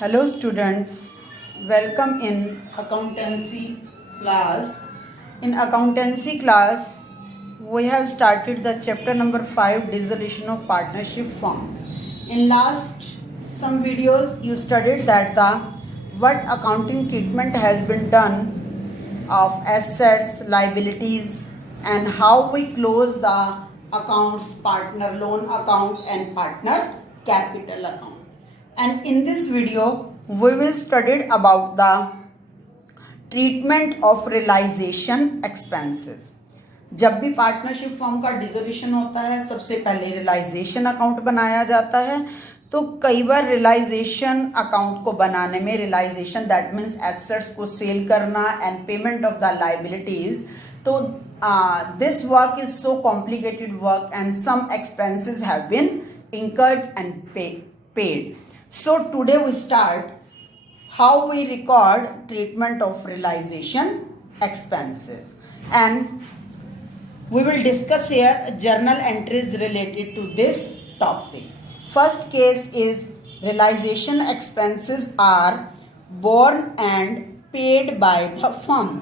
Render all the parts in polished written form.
Hello students, welcome in accountancy class. In accountancy class, we have started the chapter number 5, dissolution of partnership firm. In last some videos you studied that what accounting treatment has been done of assets, liabilities, and how we close the accounts, partner loan account and partner capital account. And in this video we will study about the treatment of realization expenses. जब भी partnership firm का dissolution होता है सबसे पहले realisation account बनाया जाता है। तो कई बार रियलाइजेशन अकाउंट को बनाने में रियलाइजेशन दैट मीन्स एसेट्स को सेल करना and payment of the liabilities, तो this work is so complicated work and some expenses have been incurred and paid. So today we start how we record treatment of realization expenses, and we will discuss here journal entries related to this topic. First case is realization expenses are borne and paid by the firm.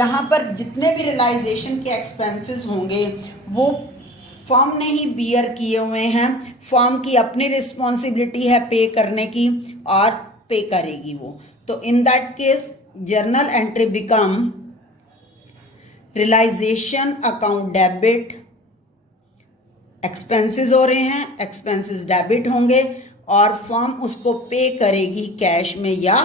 यहाँ पर जितने भी realisation के expenses होंगे वो firm ने ही beer किए हुए हैं। फर्म की अपनी रिस्पॉन्सिबिलिटी है पे करने की और पे करेगी वो। तो in that case journal entry become realisation account debit, expenses हो रहे हैं, एक्सपेंसेस डेबिट होंगे और फर्म उसको पे करेगी कैश में या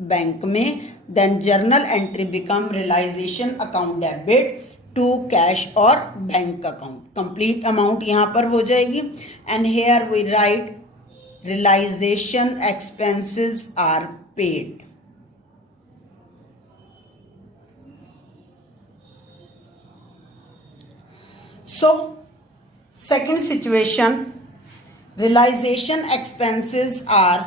बैंक में। Then journal entry become realisation account debit to cash और बैंक अकाउंट। कंप्लीट अमाउंट यहाँ पर हो जाएगी and here we write realisation expenses are paid. So second situation, realization expenses are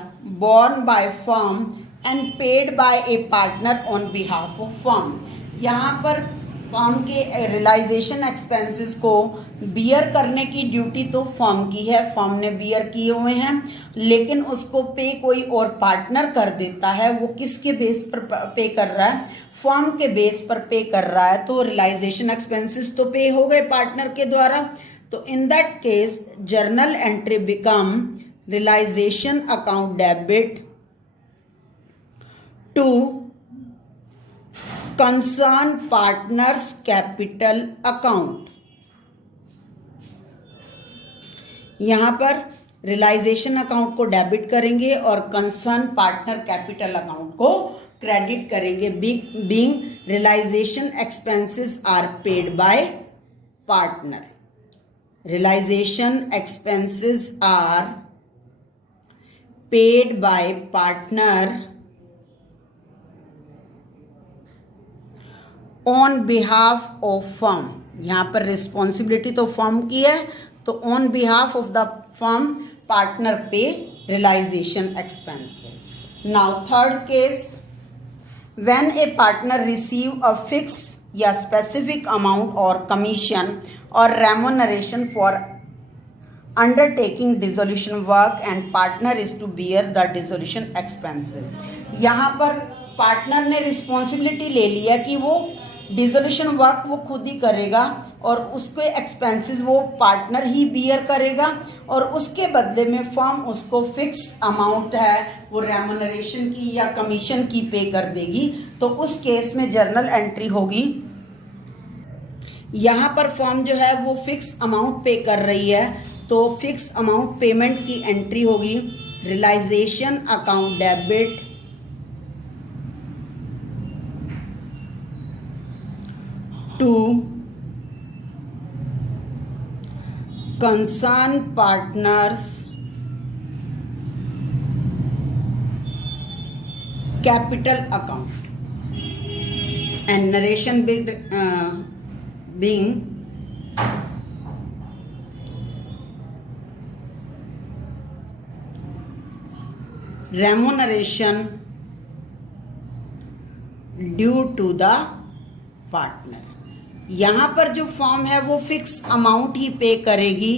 borne by firm and paid by a partner on behalf of firm. यहाँ पर firm के realisation expenses को beer करने की ड्यूटी तो firm की है, firm ने बियर किए हुए हैं, लेकिन उसको पे कोई और पार्टनर कर देता है। वो किसके बेस पर पे कर रहा है? फर्म के बेस पर पे कर रहा है। तो रियलाइजेशन एक्सपेंसेस तो पे हो गए पार्टनर के द्वारा। तो in that case journal entry become realisation account debit to concern partners capital account. यहां पर रियलाइजेशन अकाउंट को डेबिट करेंगे और कंसर्न पार्टनर कैपिटल अकाउंट को क्रेडिट करेंगे। Being realisation expenses are paid by partner. Realisation expenses are paid by partner on behalf of firm. यहाँ पर responsibility तो फर्म की है, तो on behalf of the firm partner pay realisation expense. Now third case, when a partner receive a fix या specific amount और commission और remuneration for undertaking dissolution work and partner is to bear the dissolution expenses. यहाँ पर partner ने responsibility ले लिया कि वो डिसोल्यूशन वर्क वो खुद ही करेगा और उसके एक्सपेंसेस वो पार्टनर ही बियर करेगा और उसके बदले में फर्म उसको फिक्स अमाउंट है वो रेम्यूनरेशन की या कमीशन की पे कर देगी। तो उस केस में जर्नल एंट्री होगी, यहाँ पर फर्म जो है वो फिक्स अमाउंट पे कर रही है तो फिक्स अमाउंट पेमेंट की एंट्री होगी realisation account debit to concern partners capital account and narration being remuneration due to the partner. यहाँ पर जो फर्म है वो फिक्स अमाउंट ही पे करेगी,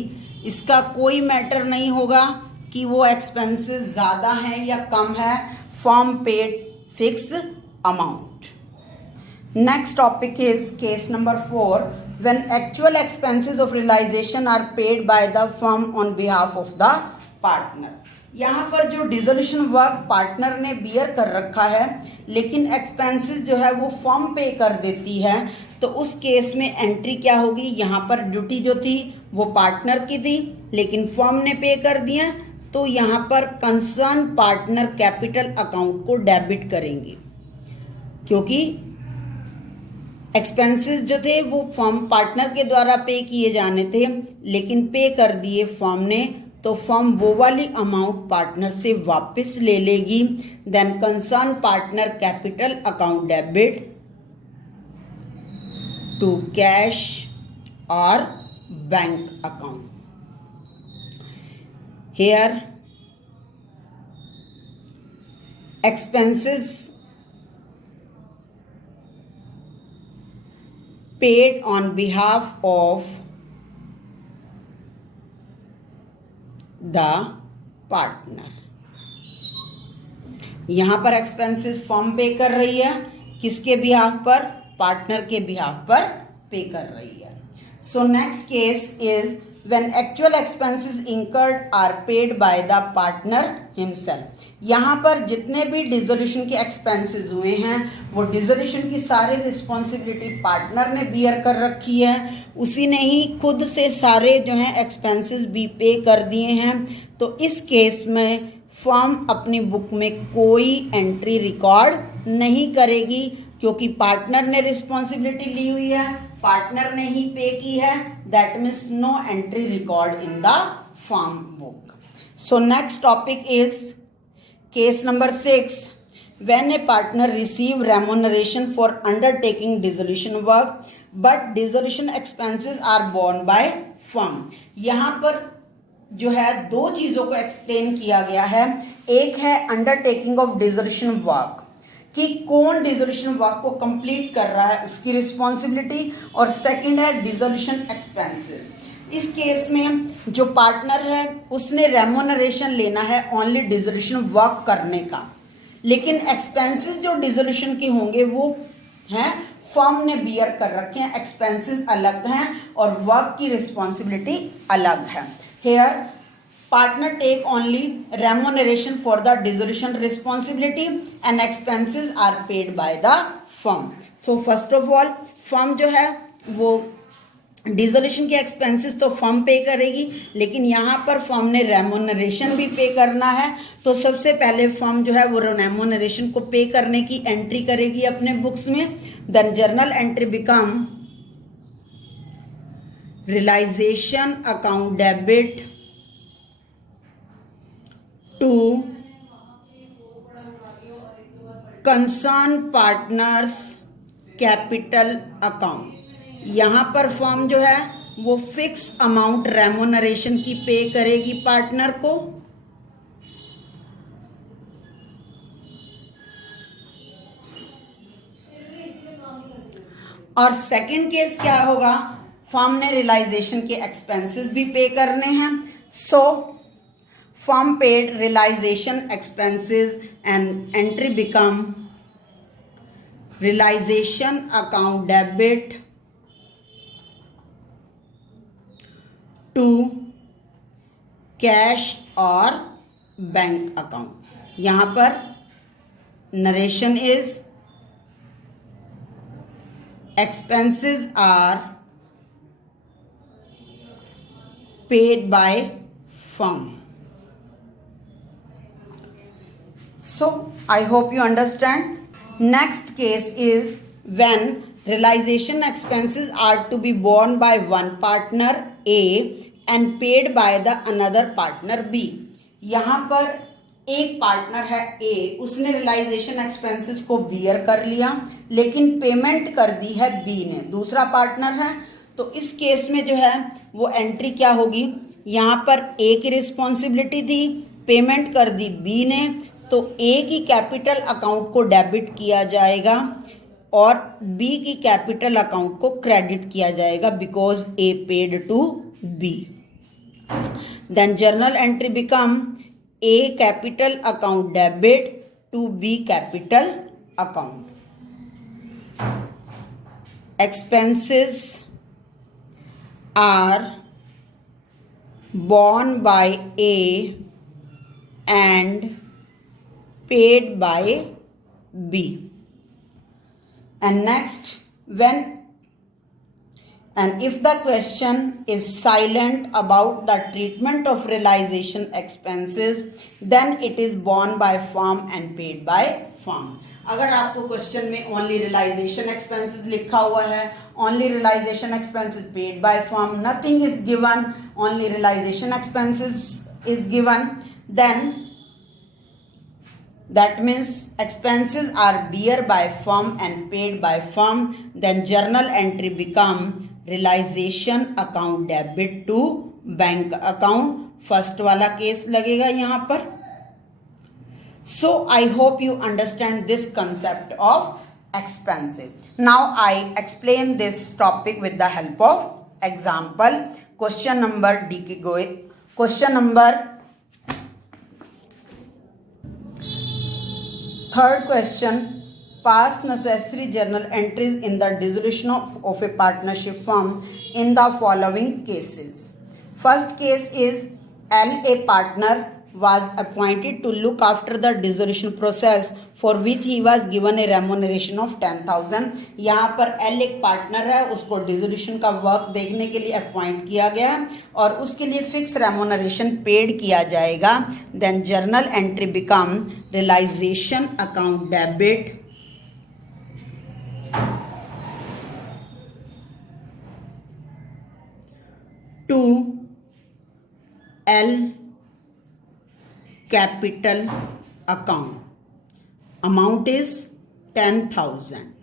इसका कोई मैटर नहीं होगा कि वो एक्सपेंसेस ज़्यादा हैं या कम है, firm paid fix amount. Next topic is case number 4, when actual expenses of realisation are paid by the firm on behalf of the partner. यहाँ पर जो डिसोल्यूशन वर्क पार्टनर ने बियर कर रखा है लेकिन एक्सपेंसेस जो है वो फर्म पे कर देती है, तो उस केस में एंट्री क्या होगी, यहाँ पर ड्यूटी जो थी वो पार्टनर की थी लेकिन फर्म ने पे कर दिया, तो यहाँ पर कंसर्न पार्टनर कैपिटल अकाउंट को डेबिट करेंगे, क्योंकि एक्सपेंसेस जो थे वो फर्म पार्टनर के द्वारा पे किए जाने थे लेकिन पे कर दिए फर्म ने, तो फर्म वो वाली अमाउंट पार्टनर से वापस ले लेगी। Then concern partner capital account debit to cash और bank account. Here expenses paid on behalf of the partner। यहां पर एक्सपेंसेस फर्म पे कर रही है, किसके बिहाफ पर, पार्टनर के बिहाफ पर पे कर रही है। So next case is when actual expenses incurred are paid by the partner himself। यहाँ पर जितने भी डिसोल्यूशन के एक्सपेंसेस हुए हैं वो डिसोल्यूशन की सारी रिस्पॉन्सिबिलिटी पार्टनर ने बियर कर रखी है, उसी ने ही खुद से सारे जो हैं एक्सपेंसेस भी पे कर दिए हैं। तो इस केस में फर्म अपनी बुक में कोई एंट्री रिकॉर्ड नहीं करेगी, क्योंकि पार्टनर ने रिस्पॉन्सिबिलिटी ली हुई है, पार्टनर ने ही पे की है, that means no entry record in the firm book. So next topic is case number 6, when a partner receive remuneration for undertaking dissolution work but dissolution expenses are borne by firm. यहाँ पर जो है दो चीजों को explain किया गया है, एक है अंडरटेकिंग ऑफ डिसोल्यूशन वर्क कि कौन डिसोल्यूशन वर्क को कंप्लीट कर रहा है उसकी रिस्पॉन्सिबिलिटी, और सेकंड है डिसोल्यूशन एक्सपेंसेस। इस केस में जो पार्टनर है उसने रेम्यूनरेशन लेना है ओनली डिसोल्यूशन वर्क करने का, लेकिन एक्सपेंसेस जो डिसोल्यूशन के होंगे वो हैं फर्म ने बियर कर रखे हैं, एक्सपेंसेस अलग हैं और वर्क की रिस्पॉन्सिबिलिटी अलग है। Here partner take only remuneration for the dissolution responsibility and expenses are paid by the firm। so first of all firm जो है वो डिसोल्यूशन के एक्सपेंसेस तो फर्म पे करेगी, लेकिन यहाँ पर फर्म ने रेम्यूनरेशन भी पे करना है, तो सबसे पहले फर्म जो है वो रेम्यूनरेशन को पे करने की एंट्री करेगी अपने बुक्स में। Then journal entry become realisation account debit to concern partners capital account। यहाँ पर फर्म जो है वो फिक्स अमाउंट रेम्यूनरेशन की पे करेगी पार्टनर को, और सेकंड केस क्या होगा, फर्म ने रियलाइजेशन के एक्सपेंसेस भी पे करने हैं। सो firm paid realization expenses and entry become realization account debit to cash और बैंक अकाउंट। यहाँ पर narration is expenses are paid by firm। So I hope you understand. Next case is when realization expenses are to be borne by one partner A and paid by the another partner B। यहाँ पर एक partner है A, उसने realisation expenses को beer कर लिया लेकिन payment कर दी है B ने, दूसरा पार्टनर है। तो इस केस में जो है वो एंट्री क्या होगी, यहाँ पर A की रिस्पॉन्सिबिलिटी थी, पेमेंट कर दी B ने, तो ए की कैपिटल अकाउंट को डेबिट किया जाएगा और बी की कैपिटल अकाउंट को क्रेडिट किया जाएगा, because A paid to B. Then journal entry become A capital account debit to B capital account. Expenses are borne by A and paid by B. And next, if the question is silent about the treatment of realization expenses, then it is borne by firm and paid by firm. अगर आपको question में only realisation expenses लिखा हुआ है, only realisation expenses paid by firm, nothing is given, only realisation expenses is given, then that means expenses are bear by firm and paid by firm, then journal entry become realization account debit to bank account. First वाला case लगेगा यहाँ पर. So I hope you understand this concept of expenses. Now I explain this topic with the help of example. Question number D की गोए. Question number third question. Pass necessary journal entries in the dissolution of a partnership firm in the following cases. First case is L, a partner, was appointed to look after the dissolution process for which he was given a remuneration of 10,000. यहाँ पर L एक partner है, उसको dissolution का work देखने के लिए appoint किया गया और उसके लिए फिक्स रेमोनरेशन पेड किया जाएगा. Then journal entry become realisation account debit to L capital account. Amount is 10,000.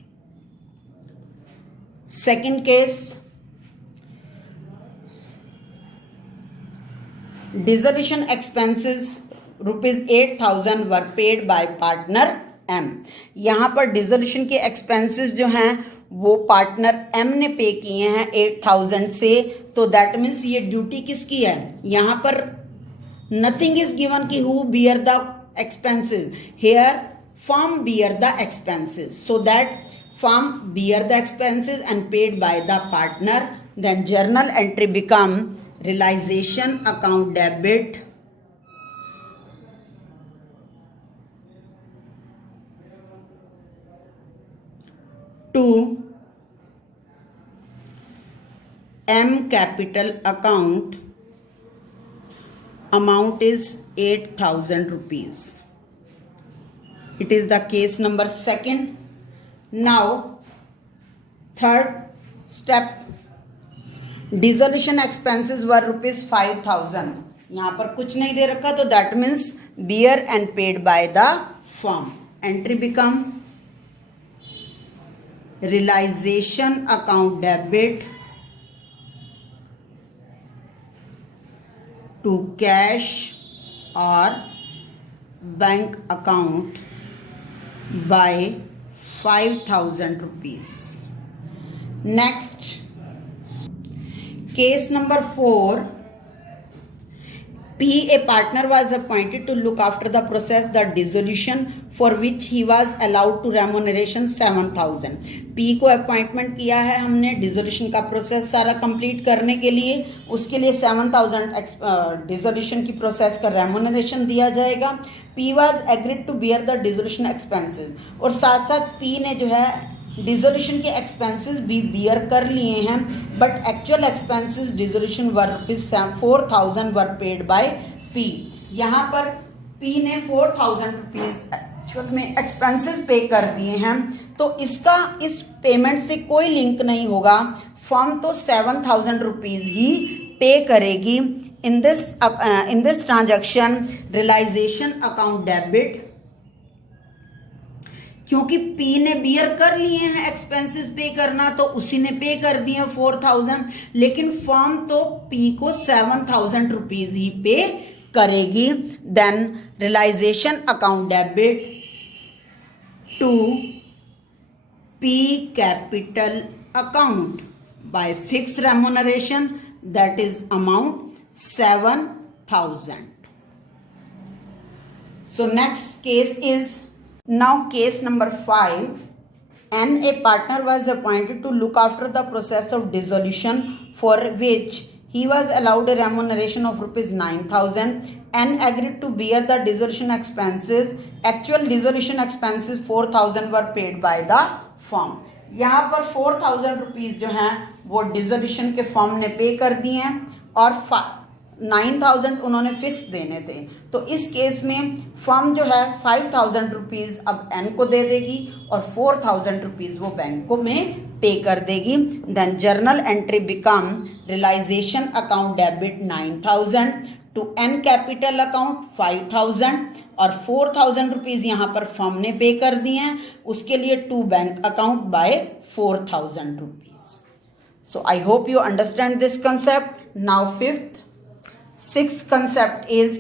Second case, dissolution expenses rupees 8,000 were paid by partner M. यहाँ पर डिसोल्यूशन के एक्सपेंसेस जो हैं वो पार्टनर M ने पे किए हैं 8,000 से, तो दैट मीन्स ये ड्यूटी किसकी है. यहाँ पर nothing is given ki who bear the expenses. Here firm bear the expenses, so that firm bear the expenses and paid by the partner. Then journal entry become realization account debit to M capital account. Amount is 8,000 rupees. It is the case number second. Now third step, dissolution expenses were rupees 5,000. यहाँ पर कुछ नहीं दे रखा, तो that means bear and paid by the firm. Entry become realization account debit to cash or bank account by 5,000 rupees. Next, case number 4. P, a partner, was appointed to look after the process, the dissolution, for which he was allowed to remuneration 7,000. P को appointment किया है हमने dissolution का process सारा complete करने के लिए, उसके लिए 7,000 डिसोल्यूशन की प्रोसेस का रेमुनरेशन दिया जाएगा. P was agreed to bear the dissolution expenses, और साथ साथ P ने जो है डिसोल्यूशन के एक्सपेंसेस भी बियर कर लिए हैं, but actual expenses dissolution were rupees 4,000 were paid by P. यहाँ पर P ने 4,000 रुपीज एक्चुअल में एक्सपेंसेस पे कर दिए हैं, तो इसका इस पेमेंट से कोई लिंक नहीं होगा. फर्म तो 7,000 रुपीज ही पे करेगी. In this transaction realisation account debit, क्योंकि P ने बियर कर लिए हैं एक्सपेंसेस पे करना, तो उसी ने पे कर दिए 4,000, लेकिन फर्म तो P को 7,000 रुपीज ही पे करेगी. Then realisation account debit to P capital account by fix remuneration, that is amount 7,000. So next case is now case number 5. And a partner was appointed to look after the process of dissolution, for which he was allowed a remuneration of rupees 9,000 and agreed to bear the dissolution expenses. Actual dissolution expenses 4,000 were paid by the firm. यहाँ पर 4,000 rupees जो हैं वो dissolution के firm ने पे कर दिए हैं और 9,000 उन्होंने फिक्स देने थे। तो इस केस में फर्म जो है 5,000 रुपीज़ अब एन को दे देगी और 4,000 रुपीज़ वो बैंकों में पे कर देगी। Then journal entry become realisation account debit 9,000 to N capital account 5,000 और 4,000 रुपीज़ यहाँ पर फर्म ने पे कर दिए हैं, उसके लिए to bank account by 4,000 rupees. So I hope you understand this concept. Now sixth concept is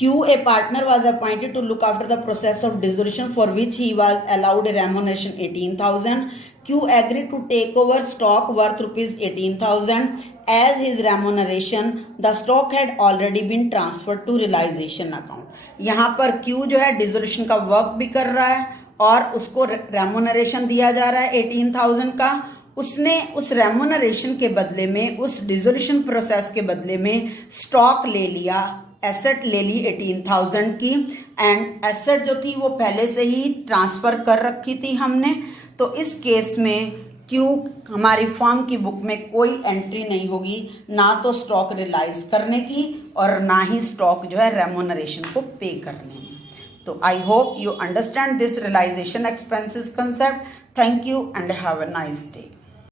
Q, a partner, was appointed to look after the process of dissolution, for which he was allowed a remuneration 18,000. Q agreed to take over stock worth rupees 18,000 as his remuneration. The stock had already been transferred to realization account. यहाँ पर Q जो है dissolution का work भी कर रहा है और उसको रेमुनरेशन दिया जा रहा है 18,000 का। उसने उस रेमुनरेशन के बदले में, उस डिसोल्यूशन प्रोसेस के बदले में स्टॉक ले लिया, एसेट ले ली 18,000 की। एंड एसेट जो थी वो पहले से ही ट्रांसफ़र कर रखी थी हमने। तो इस केस में क्यों हमारी फर्म की बुक में कोई एंट्री नहीं होगी, ना तो स्टॉक रियलाइज करने की और ना ही स्टॉक जो है रेमुनरेशन को पे करने में। तो I hope you understand this realization expenses concept. Thank you and have a nice day.